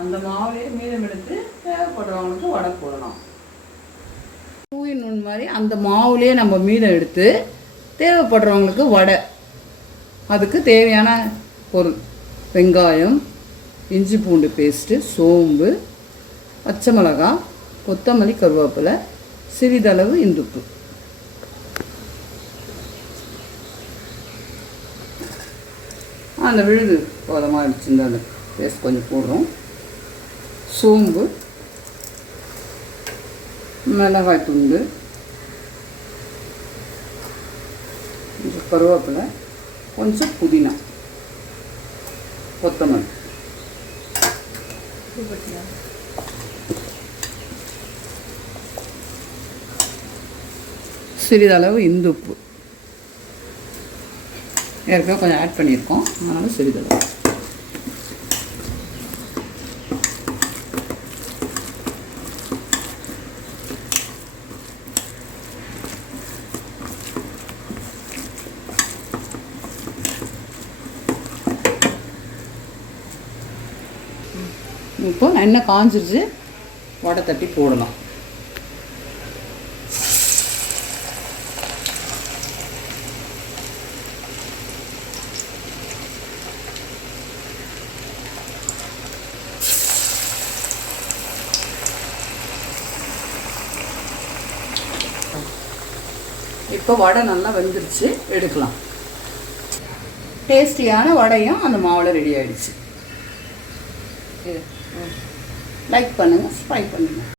அந்த மாவுலேயே மீதம் எடுத்து தேவைப்படுறவங்களுக்கு வடை போடலாம். 2 in 1 மாதிரி அந்த மாவுலேயே நம்ம மீதம் எடுத்து தேவைப்படுறவங்களுக்கு வடை. அதுக்கு தேவையான பொருள்: வெங்காயம், இஞ்சி பூண்டு பேஸ்ட்டு, சோம்பு, பச்சை மிளகாய், கொத்தமல்லி, கருவேப்பிலை, சிறிதளவு இந்துப்பு. அந்த விழுது போதமாக இருந்துச்சு, அந்த பேஸ்ட் கொஞ்சம் போடுறோம். சோம்பு, மிளகாய் துண்டு, கொஞ்சம் கருவேப்பிலை, கொஞ்சம் புதினா, கொத்தமல்லி, சிறிதளவு இந்துப்பு. ஏற்கனவே கொஞ்சம் ஆட் பண்ணியிருக்கோம், அதனால் சிறிதளவு. இப்போ எண்ணெய் காஞ்சிருச்சு, வடை தட்டி போடலாம். இப்போ வடை நல்லா வெந்துருச்சு, எடுக்கலாம். டேஸ்டியான வடையும் அந்த மாவில் ரெடி ஆகிடுச்சு. லைக் பண்ணுங்கள், சப்ஸ்கிரைப் பண்ணுங்கள்.